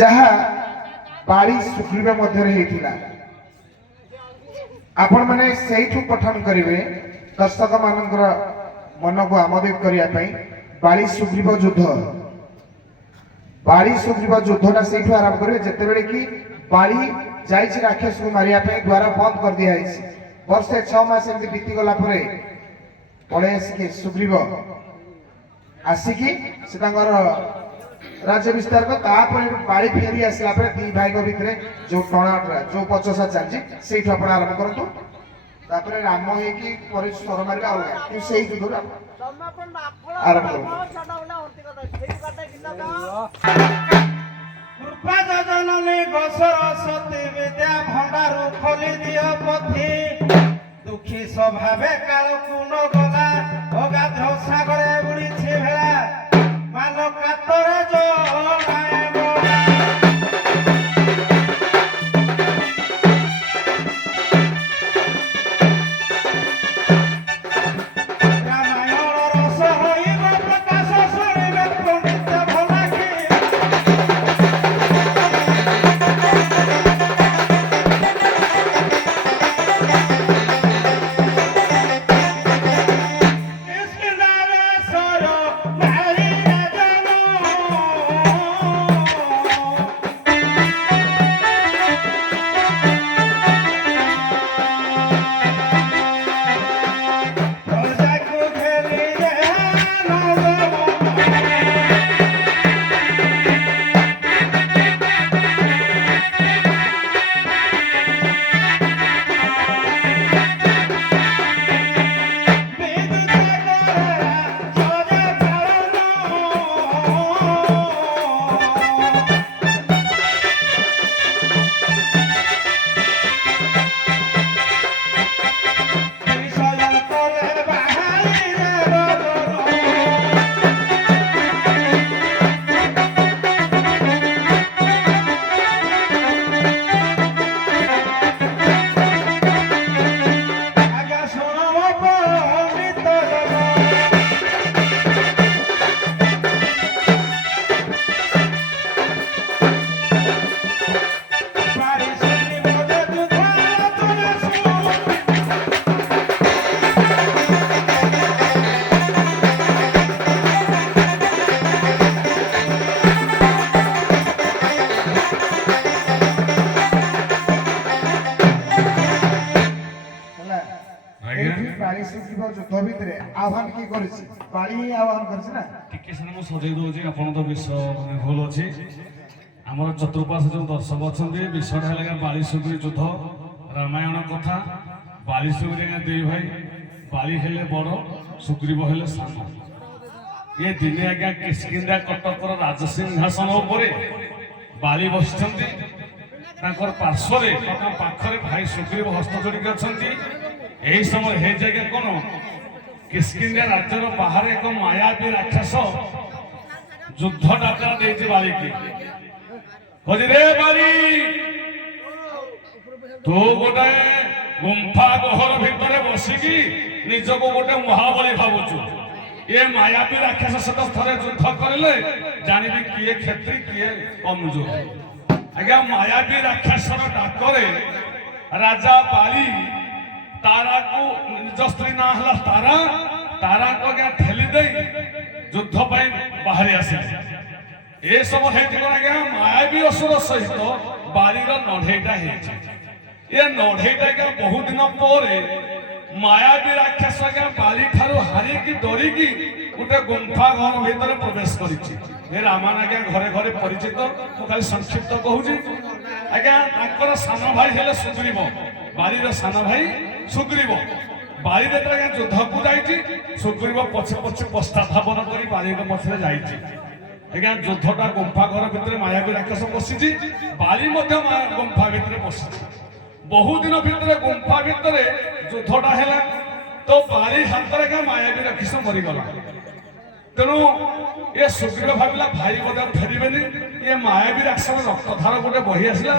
जहा बाड़ी सुग्रीव मध्य होता आपण मैंने से पठन करेंगे दर्शक मान मन को आमोदित करने बाड़ी सुग्रीव युद्ध बाड़ी सुग्रीव युद्धटा से आरंभ करेंगे जिते कि बाड़ी जाइए राक्षस को मारिया द्वारा बंद कर दिया वर्षे 6 मास बीतीगला पड़े आसिक सुग्रीव आसिकी राज्य विस्तार को बाड़ी फेरी आसला दी भाई भितर जो टणा जो पचसा चलती से आरंभ करूँ राम होगी स्वर मारे अलग से युद्ध आरंभ दुखी स्वभावे काल कुन गला अगाध सागरे बुड़ी भेला मान कातरे जो आह्वान की बाड़ी आह्वान कर सजई दूसरी आप भूल अच्छे आम चतुर्पाश जो दर्शक अच्छा विषयटा बाली सुग्री युद्ध रामायण कथा बाली सुग्री दुई भाई बाली हेले बड़ सुग्रीव हेले सान ये दिने आज्ञा किष्किंधा कटकर राजसिंहासन बाली बस पार्श्व पाखरे भाई सुग्रीव हस्तजोड़ी अच्छा यही समय हे जगह कौन किष्किंधा राज्यर बाहर एक मायावी राक्षस युद्ध डाकरा देती बाली की खोज रे बाली तू गोटे गुंफा गहर भितर बसिकी निजको गोटे महाबली भावुचु ये मायावी राक्षस सहित थरे युद्ध करले जानिबी किए क्षेत्री किए कमजोर आज्ञा मायावी राक्षसर डाकरे राजा बाली तारा को निज स्त्री ना हला तारा तारा को क्या ठेली दे युद्ध पाई बाहरी आसे ए सब हेति कोन गया मायावी असुर सहित बारीर नढेटा हेछि ये नढेटा के बहुत दिन परे मायावी राक्षस के बाली थारु हारी की डरी की उटे गुंफा घर भीतर प्रवेश करिछि ए रामान के घरे घरे परिचित मु खाली संक्षिप्त कहूछि आज्ञा ताकर सान भाई हेले सुग्रीव बारीर सान भाई सुग्रीव बाली युद्ध को जाइए सुग्रीव पछे पछे पश्चातापन कर बाली मध्य जाइए आज्ञा युद्धटा गुंफा घर भितर मायावी राक्षस पशि बाली गुंफा भितर पशि बहु दिन भितर गुंफा भितर युद्धटा है तो बाली हाथ में मायावी राक्षस मरीगला तेणु ये सुग्रीव भाविला भाई बोधे फेरबेनि ये मायावी राक्षस रक्तधार गोटे बही आसला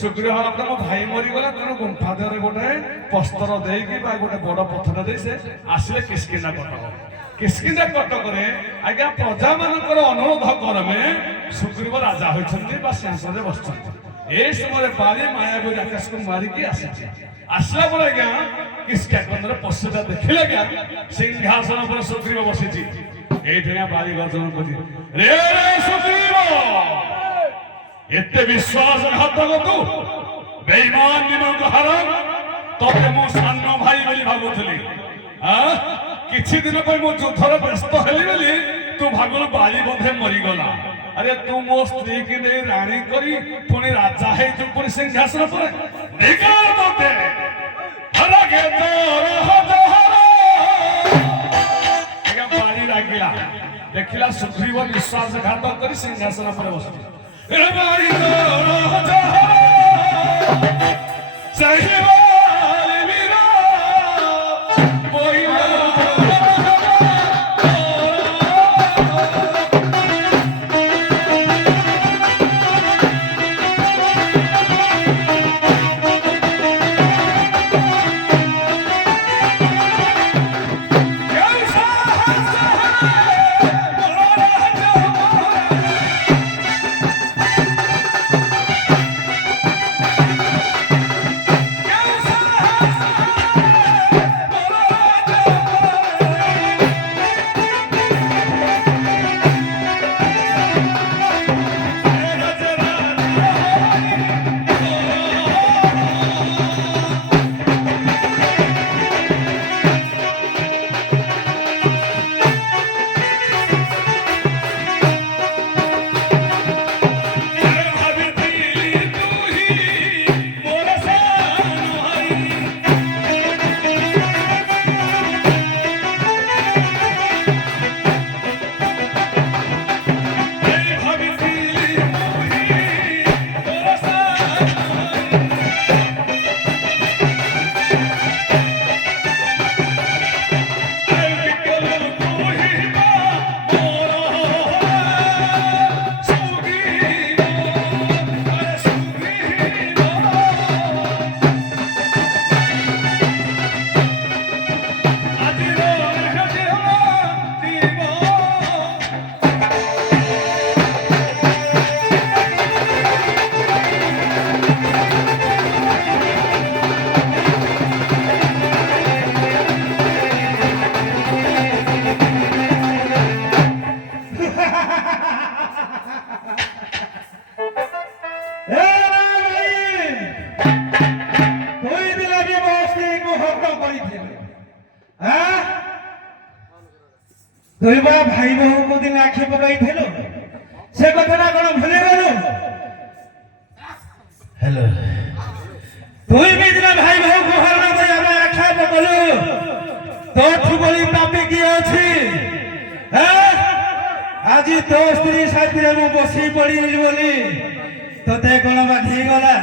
सुग्रीव भावना मो भाई मरीगला तेणु गुंफा देहरे गोटे पस्तर देकी गोटे बड़ पथर दे से आसिले किष्किंधा कटक किष्किंधा कटक आज्ञा प्रजा मान अनुरोध क्रमे ସୁଗ୍ରୀବ ରାଜା ହୋଇଛନ୍ତି ବା ସିଂହାସନରେ ବସିଛନ୍ତି। এই সময় বালি মায়াবী রাক্ষসকে মারিকি আসিছে। আসলা পরে আজ্ঞା কিষ্কাকন্দর পশুটা দেখিলে আজ্ঞা সিংহাসন উপরে সুগ্রীব বসিছি। এইটি বালি গর্জন করছি, রে সুগ্রীব, এতে বিশ্বাসঘাতক তু, বেঈমান নিমক হারাম, তোকে মু সান ভাই বলি ভাবুଥିଲି। কিছু দিন পর মু যুদ্ধরে ব্যস্ত হেলি বলি তু ভাগুলু বালি বোধে মরিগলা। अरे तू मो स्त्री की नहीं रानी करी पुणी राजा है जो पुणी सिंहासन पर निकाल दे हरा के तोर हजहरा एका बारी लागिला देखिला सुग्रीव विश्वासघात करी सिंहासन पर बसती ए बारी तोर हजहरा सही वाली मीरा मोहिला দুইবা ভাই বহু কোদিন আখি পকাইছিল সে কথাটা কোন ভুলে গেল? হ্যালো, তুই বি দিন ভাই বহু গুহার না কই আমি আখা পকলু তোঠু বলি পাপে কি আছে? হ্যাঁ, আজি তো স্ত্রী সাথে মু বসি পড়ি বলি তোতে কোন বাধি গলা?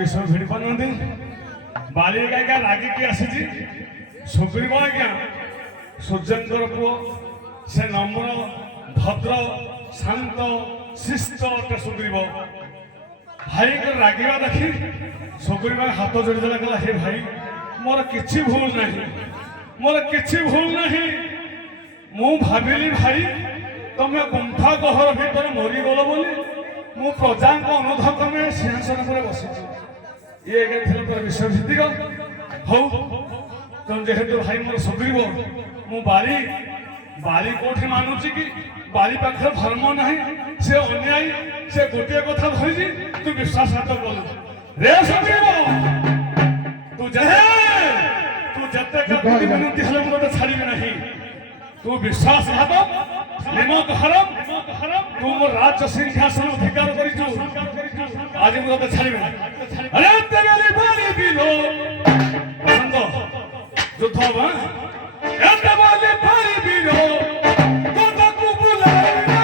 विषय भिड़ पारे बाली आज्ञा रागिकी आसी सुग्रीव आज्ञा सूर्यंकर पुओ से नम्र भद्र ଶାନ୍ତ ଶିଷ୍ଟ ଅଟେ ସୁଗ୍ରୀବ। ଭାଇଙ୍କ ରାଗିବା ଦେଖି ସୁଗ୍ରୀବ ହାତ ଯୋଡ଼ିଦେଲା, କହିଲା ହେ ଭାଇ ମୋର କିଛି ଭୁଲ ନାହିଁ, ମୋର କିଛି ଭୁଲ ନାହିଁ। ମୁଁ ଭାବିଲି ଭାଇ ତମେ ଗୁମ୍ଫା ଗହର ଭିତରେ ମରିଗଲ ବୋଲି ମୁଁ ପ୍ରଜାଙ୍କ ଅନୁରୋଧ କ୍ରମେ ସିଂହାସନ ଉପରେ ବସିଛି। ଇଏ ଥିଲା ତୋର ବିଶ୍ୱଭିତ୍ତିକ। ହଉ ତେଣୁ ଯେହେତୁ ଭାଇ ମୋର ସୁଗ୍ରୀବ, ମୁଁ ବାରି କୋଉଠି ମାନୁଛି କି? ବାରି ପାଖରେ ଧର୍ମ ନାହିଁ, ସେ ଅନ୍ୟାୟୀ, ସେ ଗୋଟିଏ କଥା ଧରିଛି, ତୁ ବିଶ୍ୱାସଘାତ କଲୁ। ରେ ସୁଗ୍ରୀବ ତୁ ଯେତେ କାକୁତି ବିନତି ହେଲେ ମୁଁ ତତେ ଛାଡ଼ିବି ନାହିଁ। ତୁ ବିଶ୍ୱାସଘାତ ନିମକ ହରମ, ତୁ ମୋ ରାଜ ସିଂହାସନ ଅଧିକାର କରିଛୁ, ଆଜି ମୁଁ ତତେ ଛାଡ଼ିବି ନାହିଁ। ଆରେ ତେରେ ବାଲି ବିଲୋ ବସନ୍ତ ଯୁଦ୍ଧ ହବ। ଏତେ ବାଲି ବାଲି ବିଲୋ ତୋତାକୁ ବୁଲାଇଲା।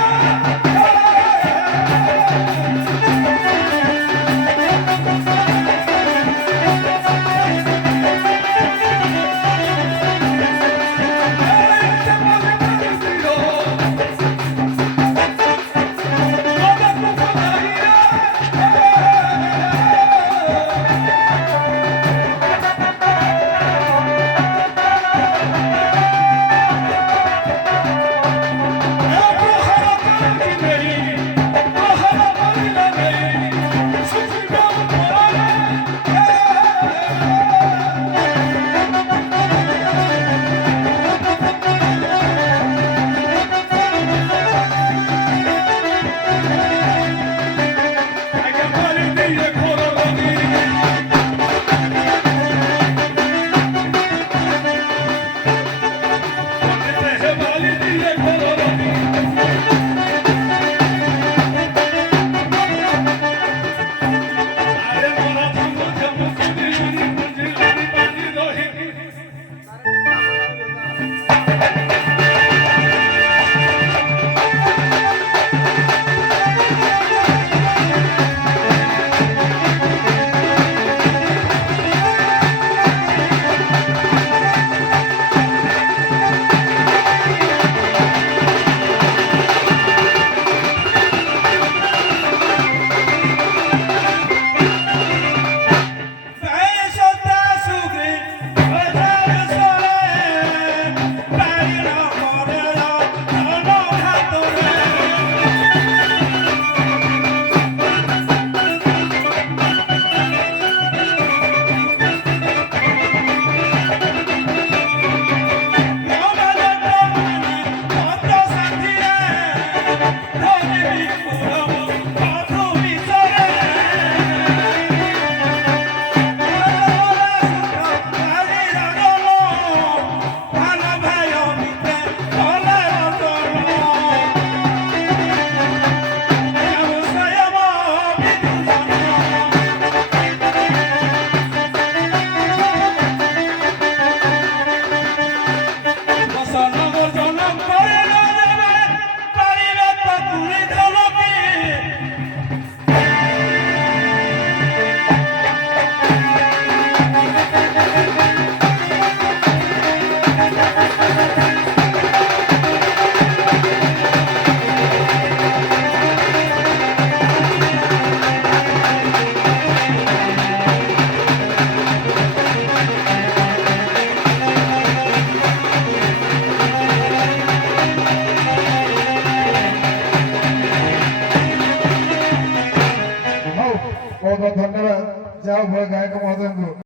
ବହୁତ ବହୁତ ଧନ୍ୟବାଦ। ଯାହା ଗାୟକ ମହୋଦୟଙ୍କୁ